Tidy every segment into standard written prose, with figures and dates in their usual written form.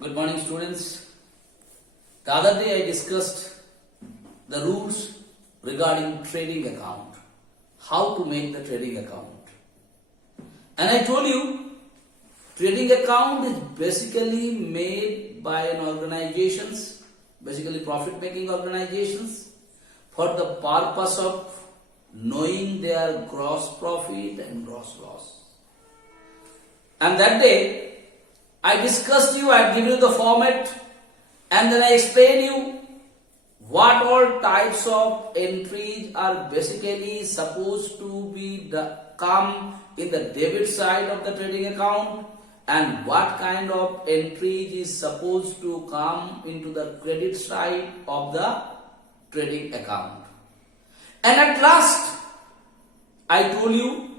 Good morning, students. The other day I discussed the rules regarding trading account, how to make the trading account. And I told you, trading account is basically made by an organizations, basically profit-making organizations, for the purpose of knowing their gross profit and gross loss. And that day, I discussed you, I give you the format, and then I explain you what all types of entries are basically supposed to be come in the debit side of the trading account, and what kind of entries is supposed to come into the credit side of the trading account. And at last, I told you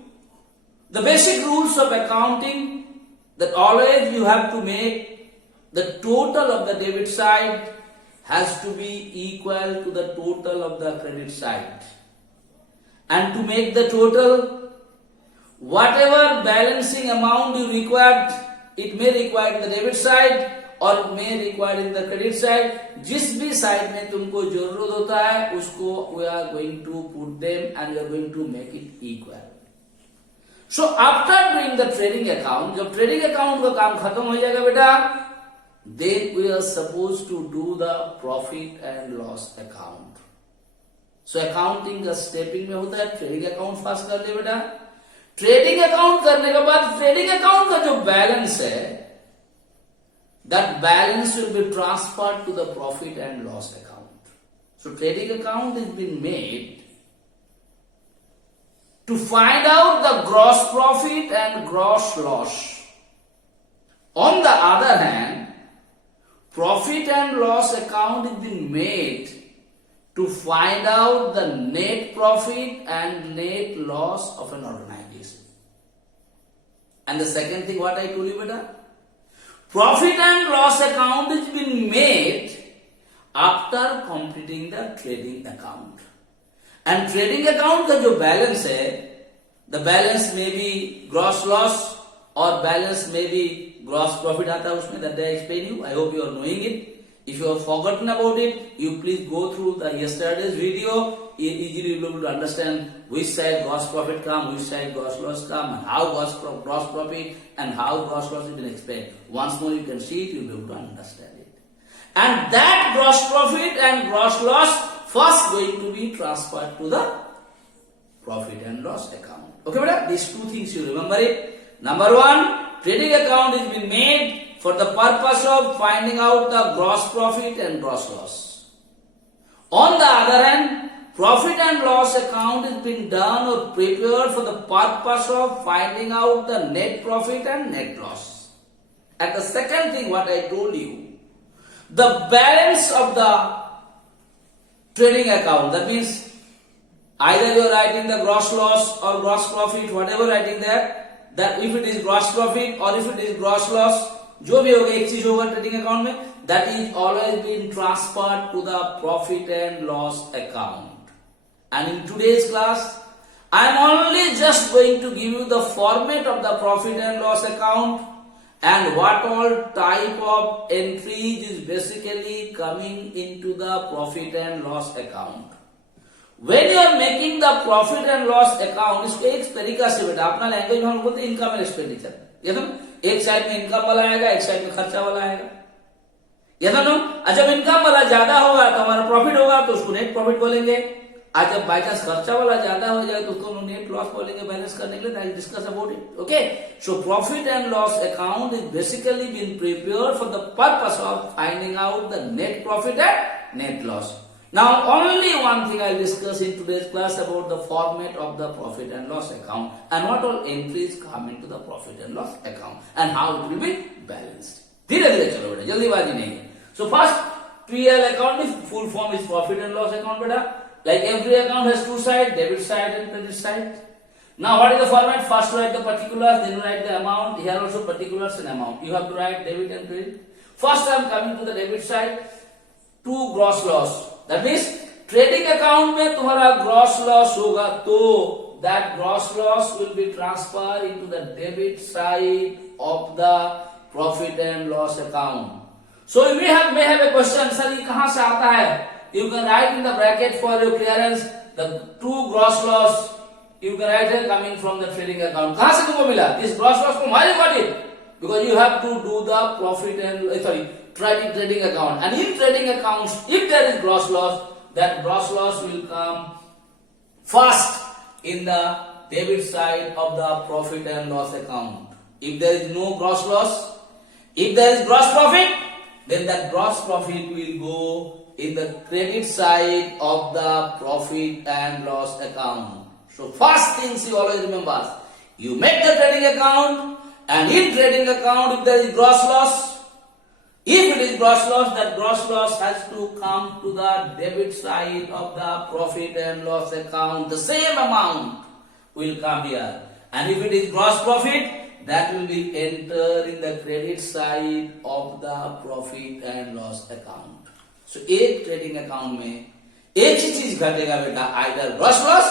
the basic rules of accounting, that always you have to make the total of the debit side has to be equal to the total of the credit side. And to make the total, whatever balancing amount you required, it may require in the debit side or may require in the credit side. जिस भी side में तुमको जरूरत होता है, उसको we are going to put them and we are going to make it equal. So after doing the trading account, जब trading account का काम खत्म हो जाएगा बेटा, then we are supposed to do the profit and loss account. So accounting का stepping में होता है, trading account फर्स्ट कर ले बेटा. Trading account करने के बाद trading account का जो balance है, that balance will be transferred to the profit and loss account. So trading account has been made to find out the gross profit and gross loss. On the other hand, profit and loss account has been made to find out the net profit and net loss of an organization. And the second thing what I told you beta, profit and loss account has been made after completing the trading account. And trading account का जो balance है, the balance may be gross loss or balance may be gross profit आता है उसमें, that I explain you. I hope you are knowing it. If you have forgotten about it, you please go through the yesterday's video. Easily you will be able to understand which side gross profit come, which side gross loss come, and how gross profit and how gross loss has been explained. Once more you can see it, you will be able to understand it. And that gross profit and gross loss first going to be transferred to the profit and loss account. Okay, brother? These two things you remember it. Number one, trading account has been made for the purpose of finding out the gross profit and gross loss. On the other hand, profit and loss account has been done or prepared for the purpose of finding out the net profit and net loss. And the second thing what I told you, the balance of the trading account, that means either you are writing the gross loss or gross profit, whatever writing there, that if it is gross profit or if it is gross loss, जो भी होगा एक चीज होगा trading account में, that is always been transferred to the profit and loss account. And in today's class, I am only just going to give you the format of the profit and loss account and what all type of entries is basically coming into the profit and loss account. When you are making the profit and loss account, इसको एक तरीका से बेटा अपना language में हम बोलते हैं इनकम एंड एक्सपेंडिचर. ये तो एक साइड में इनकम वाला आएगा, एक साइड में खर्चा वाला आएगा. ये तो नो, जब इनकम वाला ज्यादा होगा तो हमारा प्रॉफिट होगा तो उसको नेट प्रॉफिट बोलेंगे. आज जब बाई चांस खर्चा वाला ज्यादा हो जाए तो उसको नेट लॉस बोलेंगे बैलेंस करने के लिए. I discuss about it. Okay, so profit and loss account is basically been prepared for the purpose of finding out the net profit and net loss. Now only one thing I will discuss in today's class about the format of the profit and loss account and what all entries come into the profit and loss account and how it will be balanced. धीरे धीरे चलो बेटा, जल्दीबाजी नहीं है. So first PL account is full form is profit and loss account बेटा. Like every account has two sides, debit side and credit side. Now what is the format? First write the particulars, then write the amount. Here also particulars and amount. You have to write debit and credit. First I am coming to the debit side. To gross loss. That means trading account में तुम्हारा gross loss होगा तो that gross loss will be transferred into the debit side of the profit and loss account. So you may have a question, sir, ये कहाँ से आता है? You can write in the bracket for your clearance the two gross loss. You can write here coming from the trading account. कहाँ से तुमको मिला? This gross loss from where you got it? Because you have to do the profit and trading account. And in trading accounts, if there is gross loss, that gross loss will come first in the debit side of the profit and loss account. If there is no gross loss, if there is gross profit, then that gross profit will go in the credit side of the profit and loss account. So first things you always remember, you make the trading account, and in trading account if there is gross loss, if it is gross loss, that gross loss has to come to the debit side of the profit and loss account. The same amount will come here. And if it is gross profit, that will be entered in the credit side of the profit and loss account. So एक trading account में एक ही चीज घटेगा बेटा, either gross loss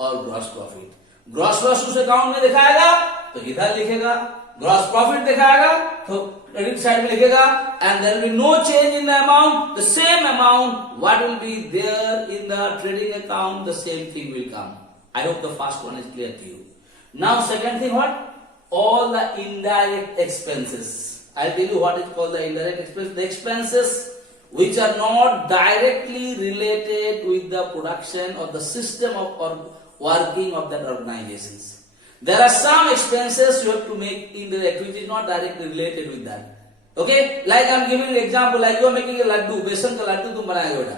और gross profit. Gross loss उस account में दिखाएगा तो इधर लिखेगा, gross profit दिखाएगा तो credit side में लिखेगा, and there will be no change in the amount. The same amount what will be there in the trading account, the same thing will come. I hope the first one is clear to you. Now second thing, what? All the indirect expenses. I'll tell you what is called the indirect expenses. The expenses which are not directly related with the production or the system of or working of that organizations. There are some expenses you have to make indirect, which is not directly related with that. Okay, like I'm giving an example, like you are making a laddu, बेसन का लड्डू तुम बनाएगा बेटा.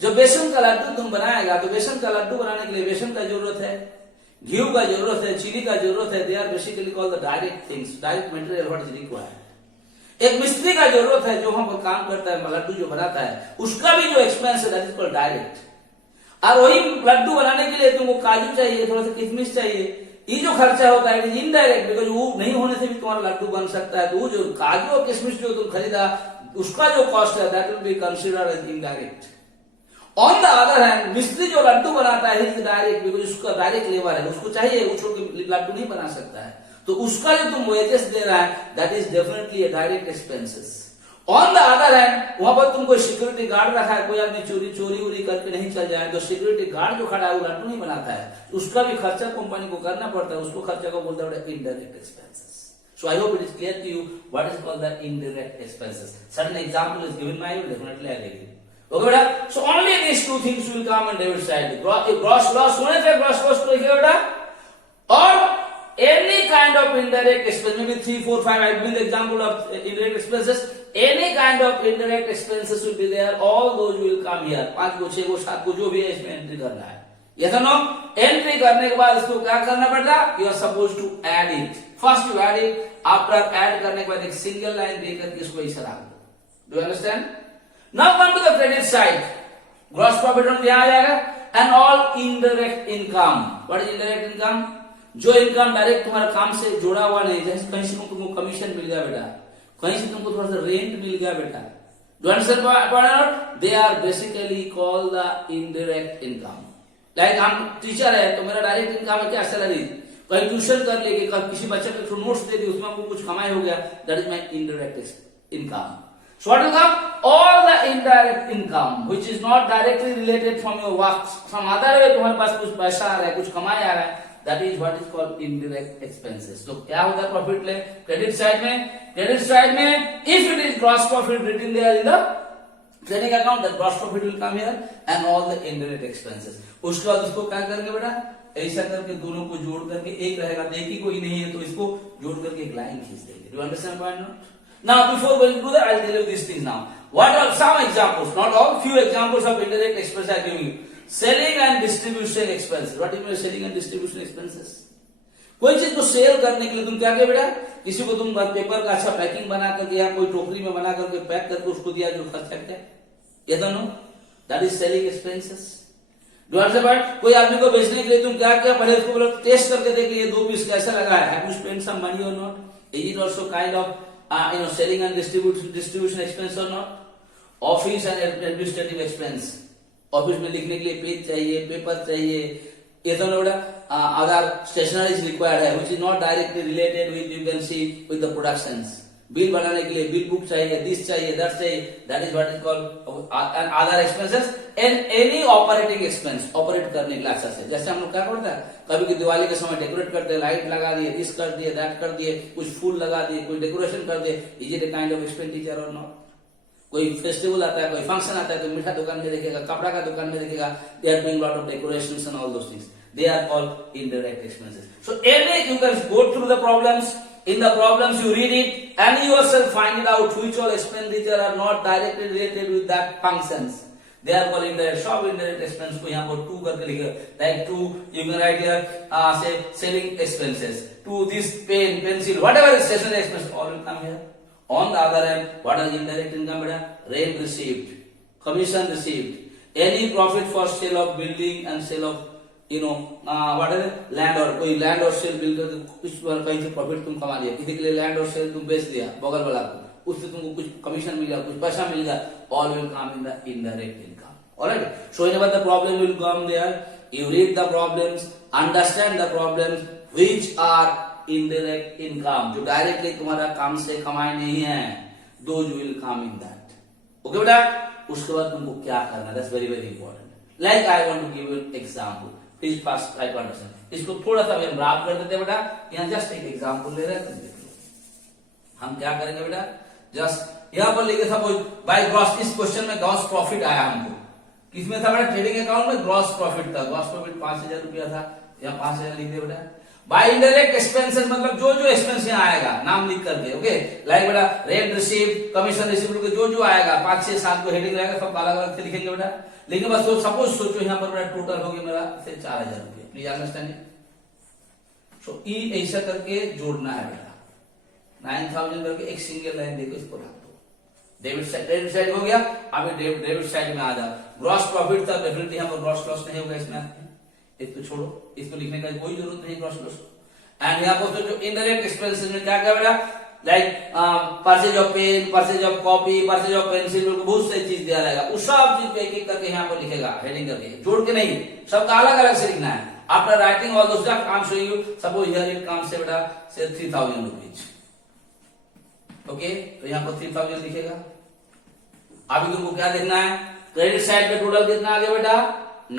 जब बेसन का लड्डू तुम बनाएगा तो बेसन का लड्डू बनाने के लिए बेसन का जरूरत है, घी का जरूरत है, चीनी का जरूरत है. They are basically called the direct things, direct material what is required. एक मिस्त्री का जरूरत है जो हम काम करता है, लड्डू जो बनाता है, उसका भी जो एक्सपेंस है that is called direct. और वही लड्डू बनाने के लिए तुमको काजू चाहिए, थोड़ा सा किशमिश चाहिए, ये जो खर्चा होता है इनडायरेक्ट, बिकॉज वो नहीं होने से भी तुम्हारा लड्डू बन सकता है. तो वो जो काजू और किशमिश जो तुम खरीदा उसका जो कॉस्ट है that will be considered as indirect. On the other hand मिस्त्री जो लड्डू बनाता है इज डायरेक्ट, बिकॉज उसका डायरेक्ट लेबर है, उसको चाहिए, वो छोड़ के लड्डू नहीं बना सकता है, तो उसका जो तुम वेजेस दे रहा है that is definitely a direct expenses. On the other hand वहां पर तुमको सिक्योरिटी गार्ड रखा है, कोई आदमी चोरी उरी करके नहीं चल जाए, तो सिक्योरिटी गार्ड जो खड़ा है वो लड्डू नहीं बनाता है, उसका भी खर्चा कंपनी को करना पड़ता है, उसको खर्चा को बोलता है indirect expenses. So I hope it is clear to you what is called the indirect expenses. Certain example is given by you, definitely I will give. Okay बेटा, so only these two things will come on debit side. Gross loss होने से gross loss को लिखिए बेटा, और any kind of indirect expense, maybe 3, 4, 5. I bring the example of indirect expenses. Any kind of indirect expenses will be there. All those will come here. 5 को 6 को 7 को जो भी है इसमें एंट्री करना है. Yes or no? एंट्री करने के बाद इसको क्या करना पड़ता? You are supposed to add it. First you add it. After add करने के बाद एक सिंगल लाइन देकर के इसको इसे रख दो. Do you understand? Now come to the credit side. Gross profit on यहाँ आ जाएगा, and all indirect income. What is indirect income? जो इनकम डायरेक्ट तुम्हारे काम से जुड़ा हुआ नहीं, जैसे कहीं से तुमको कमीशन मिल गया बेटा, कहीं से तुमको थोड़ा सा रेंट मिल गया बेटा. Do you understand what I mean? They are basically called the indirect income. Like हम टीचर है तो मेरा डायरेक्ट इनकम है क्या? सैलरी. कहीं ट्यूशन कर लेके, किसी बच्चे को नोट्स दे दी, उसमें आपको कुछ कमाई हो गया, that is my indirect income. So what will come? All the indirect income which is not directly related from your work, some other way तुम्हारे पास कुछ पैसा आ रहा है, कुछ कमाई आ रहा है, that is what is called indirect expenses. So क्या होगा प्रॉफिट ले क्रेडिट साइड में if it is gross profit written there in the trading account, the gross profit will come here and all the indirect expenses. उसके बाद उसको क्या करेंगे बेटा, ऐसा करके दोनों को जोड़ करके एक रहेगा, देखी कोई नहीं है तो इसको जोड़ करके एक लाइन खींच देंगे. Do you understand point not? Now before going to do that, I'll tell you these things now. What are some examples? Not all, few examples of indirect expenses I give you. Selling and distribution expenses. What is selling and distribution expenses? कोई चीज को cell करने के लिए तुम क्या किया बेटा, किसी को तुम पेपर का अच्छा पैकिंग बना करके या कोई टोकरी में बना करके पैक करके उसको दिया, जो खर्चा क्या है, ये दोनों, दैट इज सेलिंग एक्सपेंसेस. कोई आदमी को बेचने के लिए तुम क्या किया, पहले उसको बोलो टेस्ट करके देख ये 2 पीस कैसा लगा है, have you spend some money or not. Is it also kind of selling and distribution expense or not? Office and administrative expense. Office में लिखने के लिए पेज चाहिए, पेपर चाहिए, ये तो ना अदर स्टेशनरी रिक्वायर्ड है, which is not directly related with, you can see, with the productions. Bill बनाने के लिए बिल बुक चाहिए, दिस चाहिए, दैट चाहिए, that is what is called other expenses and any operating expense, operate करने के लिए अच्छा से। जैसे हम लोग क्या करते हैं, कभी दिवाली के समय डेकोरेट करते हैं, लाइट लगा दिए, दिस कर दिए, दैट कर दिए, कुछ फूल लगा दिए, कुछ डेकोरेशन कर दिए, is it a kind of expenditure और नॉट? कोई फेस्टिवल आता है, कोई फंक्शन आता है, तो मीठा दुकान में देखेगा, कपड़ा का दुकान में देखेगा, they are doing lot of decorations and all those things, they are called indirect expenses. So any you can go through the problems, in the problems you read it and you yourself find it out which all expenditure are not directly related with that functions, they are called indirect. Shop indirect expense को यहाँ पर 2 करके लिखे, like 2 you can write here say selling expenses, to this pen, pencil, whatever is stationery expense, all will come here. On the other hand, what is indirect income? Rent received, commission received, any profit for sale of building and sale of what is land, और कोई land और cell bill करके कुछ कहीं से profit तुम कमा लिया, किसी के लिए लैंड और सेल तुम बेच दिया बगल वाला को, उससे तुमको कुछ कमीशन मिल गया, कुछ पैसा मिल गया, all will come in the indirect income. Alright, so whenever the problem will come there, you read the problems, understand the problems which are indirect income, जो डायरेक्टली तुम्हारा काम से कमाए नहीं है, those will come in that. Okay बेटा, उसके बाद तुमको क्या करना, that's very very important. Like I want to give you an example. Please fast try to understand. इसको थोड़ा सा हम रैप कर देते हैं बेटा, यहाँ जस्ट एक एग्जांपल ले रहे हैं, तुम देख लो हम क्या करेंगे बेटा. जस्ट यहाँ पर लिखे सपोज बाय ग्रॉस, इस क्वेश्चन में ग्रॉस प्रॉफिट आया हमको, किसमें था बेटा, ट्रेडिंग अकाउंट में ग्रॉस प्रॉफिट था, ग्रॉस प्रॉफिट 5,000 रुपया था, यहाँ 5,000 लिख दे बेटा. बाय इनडायरेक्ट एक्सपेंसेस मतलब जो जो एक्सपेंस यहाँ आएगा नाम लिख करके, ओके, लाइक बेटा रेंट रिसीव, कमीशन रिसीव, जो जो आएगा 5, 6, 7 को हेडिंग रहेगा, सब अलग अलग से लिखेंगे बेटा. लेकिन बस सपोज सोचो यहाँ पर मेरा टोटल हो गया मेरा से 4,000 रुपये, प्लीज अंडरस्टैंड. सो ई ऐसा करके जोड़ना है बेटा, 9,000 करके एक सिंगल लाइन देखो, इसको रख दो. डेबिट साइड हो गया, अभी डेबिट साइड में आ जाओ. ग्रॉस प्रॉफिट था, डेफिनेटली यहाँ पर ग्रॉस लॉस नहीं होगा इसमें, इसको छोड़ो, इसको लिखने का कोई जरूरत नहीं ग्रॉस लॉस. एंड यहाँ पर सोचो इनडायरेक्ट एक्सपेंसेस में क्या क्या बेटा, like purchase of pen, purchase of copy, purchase of pencil, बहुत सारी चीज दिया रहेगा, उस सब चीज को एक एक करके यहाँ पर लिखेगा, हेडिंग करके, जोड़ के नहीं, सबका अलग अलग से लिखना है. After writing all those stuff come show you, suppose here it comes से बेटा से 3,000 रुपीज, ओके, तो यहाँ पर 3,000 लिखेगा. अभी तुमको क्या देखना है, क्रेडिट साइड पे टोटल कितना आ गया बेटा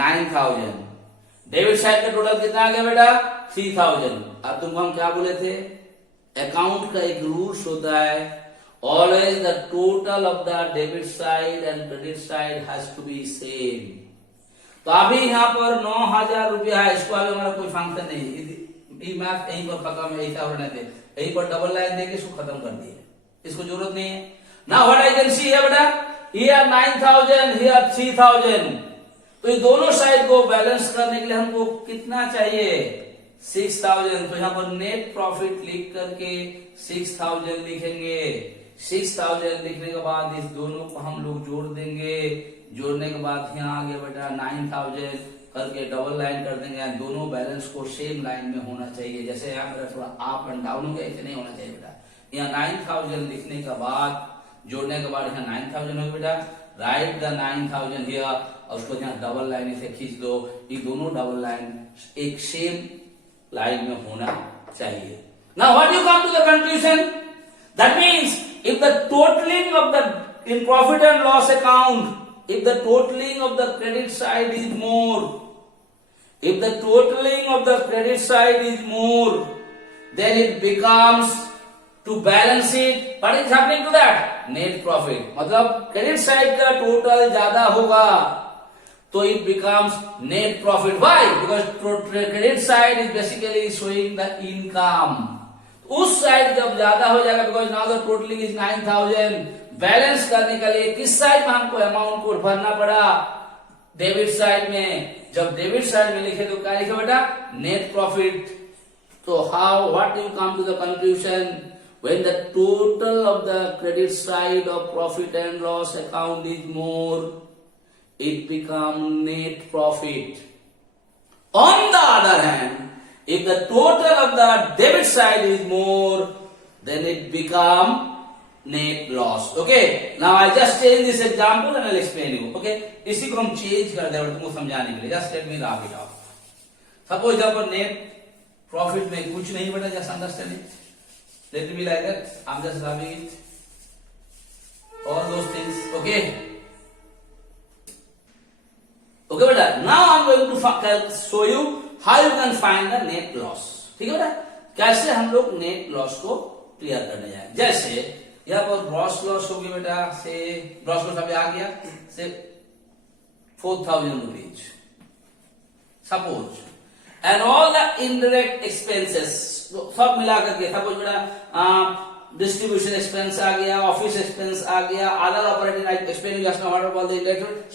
9,000, डेबिट साइड पे टोटल कितना आ गया बेटा 3,000. अब तुमको हम क्या बोले थे, अकाउंट का एक रूल्स होता है, always the total of the debit side and credit side has to be same. तो अभी यहाँ पर 9,000 रुपया है, इसको अभी हमारा कोई फंक्शन नहीं, मैथ यहीं पर खत्म है, ऐसा होने थे, यहीं पर डबल लाइन देके इसको खत्म कर दिए, इसको जरूरत नहीं है. Now what I can see है बेटा, हियर 9,000, हियर 3,000, तो ये दोनों साइड को बैलेंस करने के लिए हमको कितना चाहिए 6,000. तो यहाँ पर नेट प्रॉफिट लिख करके 6,000 लिखेंगे. 6,000 लिखने के बाद इस दोनों को हम लोग जोड़ देंगे, जोड़ने के बाद यहाँ आ गया बेटा 9,000 करके डबल लाइन कर देंगे. दोनों बैलेंस को सेम लाइन में होना चाहिए, जैसे यहाँ मेरा थोड़ा अप एंड डाउन हो गया, ऐसे नहीं होना चाहिए बेटा. यहाँ 9,000 लिखने के बाद जोड़ने के बाद यहाँ 9,000 हो बेटा, राइट द 9,000 हियर, और उसको यहाँ डबल लाइन इसे खींच दो, ये दोनों डबल लाइन एक सेम लाइन में होना चाहिए. Now what you come to the conclusion? That means if the totaling of the in profit and loss account, if the totaling of the credit side is more, if the totaling of the credit side is more, then it becomes to balance it. What is happening to that? Net profit. मतलब credit side का total ज्यादा होगा तो it becomes net profit. Why? Because credit side is basically showing the income. उस side जब ज्यादा हो जाएगा, because now the totaling is 9,000, balance करने के लिए किस साइड में हमको अमाउंट को भरना पड़ा, डेबिट साइड में. जब डेबिट साइड में लिखे तो क्या लिखे बेटा नेट प्रॉफिट. तो how what you come to the conclusion, when the total of the credit side of profit and loss account is more, it become net profit. On the other hand, if the total of the debit side is more, then it become net loss. Okay, now I just change this example and I'll explain you. Okay, इसी को हम change कर देंगे तुमको समझाने के लिए. Just let me wrap it up. Suppose यहाँ पर नेट प्रॉफिट में कुछ नहीं बेटा, just understand it. Let it be like that. I'm just rubbing it. All those things. Okay. Okay, beta. Now I'm going to show you how you can find the net loss. ठीक है बेटा? कैसे हम लोग net loss को clear करने जाए. जैसे यहाँ पर ग्रॉस लॉस हो गया बेटा, से ग्रॉस लॉस अभी आ गया से 4,000 rupees. Suppose and all the indirect expenses सब मिला करके सपोज बेटा डिस्ट्रीब्यूशन एक्सपेंस आ गया, ऑफिस एक्सपेंस आ गया, अदर ऑपरेटिंग एक्सपेंस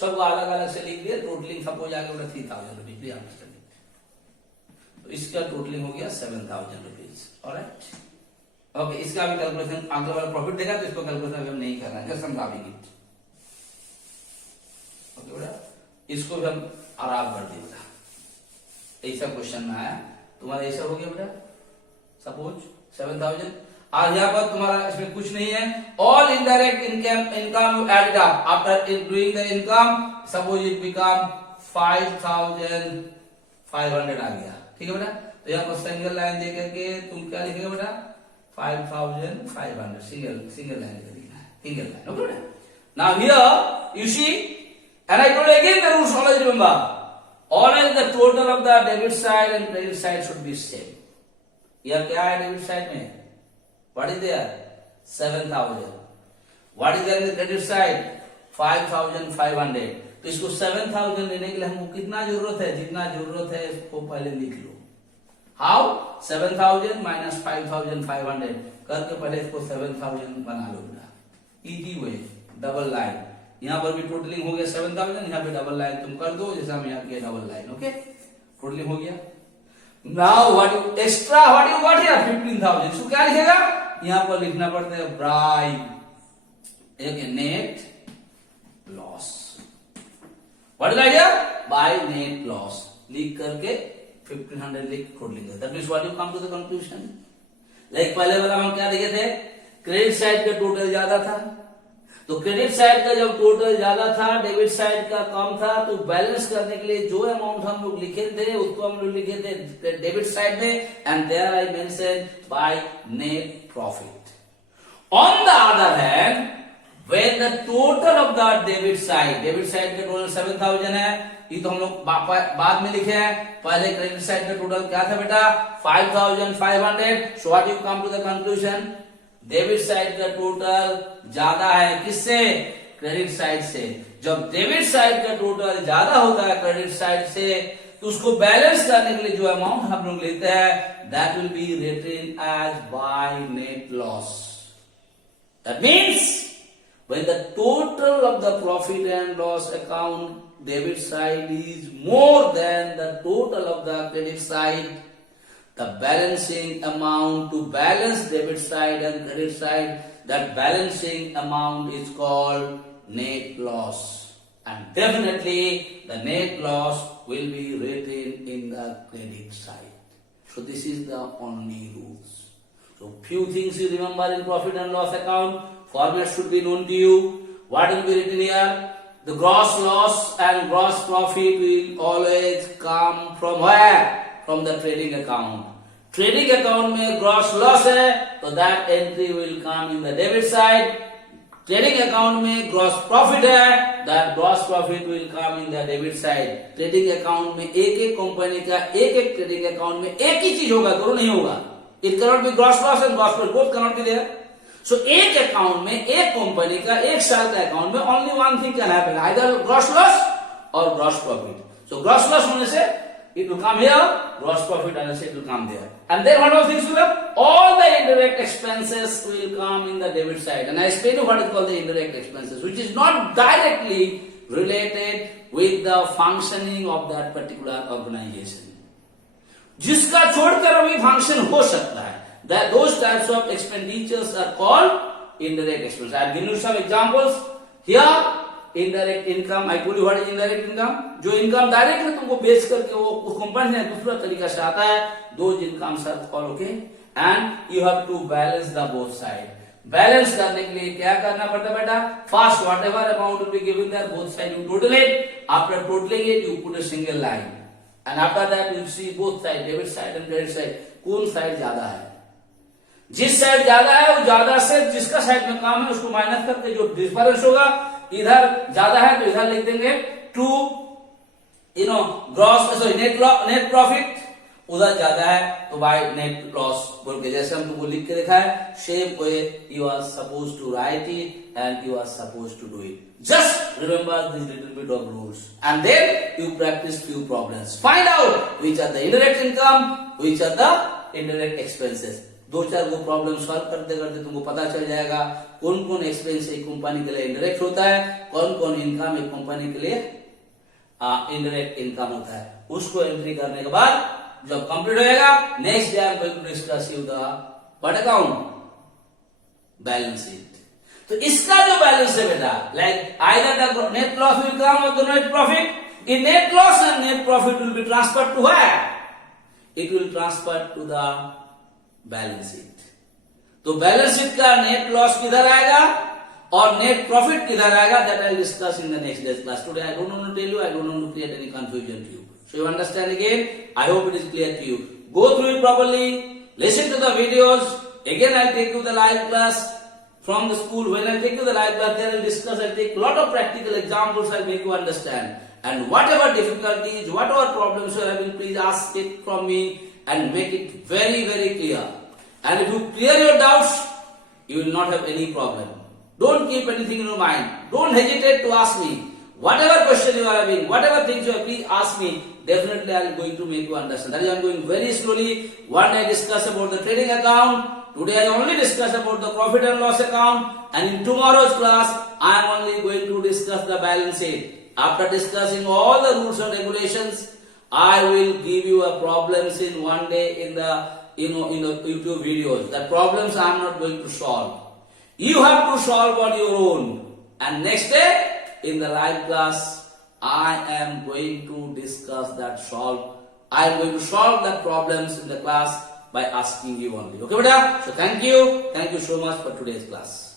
सबको अलग अलग से लिख दिया. टोटलिंग सपोज आ गया 3,000 रुपीज. तो इसका टोटलिंग हो गया 7,000 रुपीज. ऑलराइट. ओके, इसका भी कैलकुलेशन अगला वाला प्रॉफिट देगा तो इसको कैलकुलेशन हम नहीं करना है, जस्ट हम लाभिंग इट. ओके बेटा, इसको भी हम आराम कर दिए बेटा. ऐसा क्वेश्चन में आया तुम्हारा, ऐसा हो गया बेटा. सपोज 7,000 और यहाँ पर तुम्हारा इसमें कुछ नहीं है. All indirect income added up after doing the income. Suppose it become 5,500 आ गया. ठीक है बेटा. तो यहाँ पर सिंगल लाइन दे करके तुम क्या लिखेगा बेटा? 5,500 सिंगल लाइन दे देना. Single line. ओके बेटा. Now here you see, and I told again the rules. Always remember, always the total of the debit side and credit side should be same. यह क्या है डेबिट साइड में? What is there? 7,000. What is there in the credit side? 5,500. तो इसको 7,000 लेने के लिए हमको कितना जरूरत है? जितना जरूरत है इसको पहले लिख लो. How? 7,000 minus 5,500 करके पहले इसको 7,000 बना लो बेटा. Easy way, double line. यहाँ पर भी टोटलिंग हो गया 7,000, यहाँ पे डबल लाइन तुम कर दो जैसा हम यहाँ किया डबल लाइन. ओके, टोटलिंग हो गया. Now what you extra what you got here 15,000. इसको क्या लिखेगा? यहाँ पर लिखना पड़ता है बाय एक net loss. What is idea? By net loss लिख करके 1,500 लिख totalling. That means what you come to the conclusion. Like पहले वाला हम क्या देखे थे? क्रेडिट साइड का टोटल ज्यादा था, तो क्रेडिट साइड का जब टोटल ज्यादा था, डेबिट साइड का कम था, तो बैलेंस करने के लिए जो अमाउंट हम लोग लिखे थे उसको हम लोग लिखे थे डेबिट साइड में, and there I mention by net profit. On the other hand, when the total of the debit side का टोटल 7,000 है, ये तो हम लोग बाद में लिखे हैं. पहले क्रेडिट साइड का टोटल क्या था बेटा? 5,500. So what you come to the conclusion? Debit side का टोटल ज्यादा है किससे? क्रेडिट साइड से. जब डेबिट साइड का टोटल ज्यादा होता है क्रेडिट साइड से, तो उसको बैलेंस करने के लिए जो अमाउंट हम लोग लेते हैं, that will be written as by net loss. That means when the total of the profit and loss account debit side is more than the total of the credit side, the balancing amount to balance debit side and credit side, that balancing amount is called net loss, and definitely the net loss will be written in the credit side. So this is the only rules. So few things you remember in profit and loss account. Format should be known to you. What will be written here? The gross loss and gross profit will always come from where? From the trading account. Trading account में gross loss है तो that entry will come in the debit side. Trading account में gross profit है, that gross profit will come in the debit side. Trading account में एक एक company का एक ट्रेडिंग अकाउंट में एक ही चीज होगा, दोनों नहीं होगा. It cannot be gross loss and gross profit, both cannot be there. So एक अकाउंट में एक कंपनी का एक साल का अकाउंट में only one thing can happen, either gross loss or gross profit. So gross loss होने से it will come here, gross profit and it will come there. And then what else things will come? All the indirect expenses will come in the debit side. And I explain you what is called the indirect expenses, which is not directly related with the functioning of that particular organization. जिसका छोड़कर अभी function हो सकता है, that those types of expenditures are called indirect expenses. I have given you some examples here. Indirect income, I told you what is indirect income. जो income directly तुमको बेच करके वो उस कंपनी से दूसरा तरीका से आता है, दो इनकम शर्त फॉलो के, and you have to balance the both side. Balance करने के लिए क्या करना पड़ता है बेटा? First whatever amount will be given there, both side you total it. After totalling it you put a single line, and after that you see both side, debit side and credit side, कौन side ज्यादा है. जिस side ज्यादा है वो ज्यादा से जिसका साइड में काम है उसको माइनस करके जो डिफरेंस होगा, इधर ज्यादा है तो इधर लिख देंगे टू ग्रॉस नेट प्रॉफिट, उधर ज्यादा है तो बाय नेट लॉस बोल के, जैसे हम तुमको लिख के दिखा है same way you are suppose to write it and you are suppose to do it. Just remember this little bit of rules and then you practice few problems. Find out which are the indirect income, which are the indirect expenses. दो चार वो problem solve करते करते तुमको पता चल जाएगा कौन कौन एक्सपेंस एक कंपनी के लिए इंडायरेक्ट होता है, कौन कौन इनकम एक कंपनी के लिए इंडायरेक्ट इनकम होता है. उसको एंट्री करने के बाद जब कंप्लीट हो जाएगा, next day I am going to discuss you the what account, balance sheet. तो इसका जो बैलेंस है बेटा, like either the net loss will come or the net profit. In net loss and net profit will be transferred to where, it will transfer to the balance sheet. तो balance sheet का net loss किधर आएगा और net profit किधर आएगा, that I will discuss in the next days class. Today I don't want to tell you, I don't want to create any confusion to you. So you understand again? I hope it is clear to you. Go through it properly. Listen to the videos. Again, I'll take you the live class from the school. When I take you the live class, there I'll discuss. I'll take a lot of practical examples. I'll make you understand. And whatever difficulties, whatever problems you are having, please ask it from me and make it very, very clear. And if you clear your doubts, you will not have any problem. Don't keep anything in your mind. Don't hesitate to ask me. Whatever question you are having, whatever things you have, please ask me. Definitely I am going to make you understand. That is, I am going very slowly. One day I discuss about the trading account. Today I only discuss about the profit and loss account. And in tomorrow's class, I am only going to discuss the balance sheet. After discussing all the rules and regulations, I will give you a problems in one day in the in the YouTube videos. The problems I am not going to solve. You have to solve on your own. And next day, in the live class, I am going to discuss that I am going to solve the problems in the class by asking you only. Okay, beta? So thank you so much for today's class.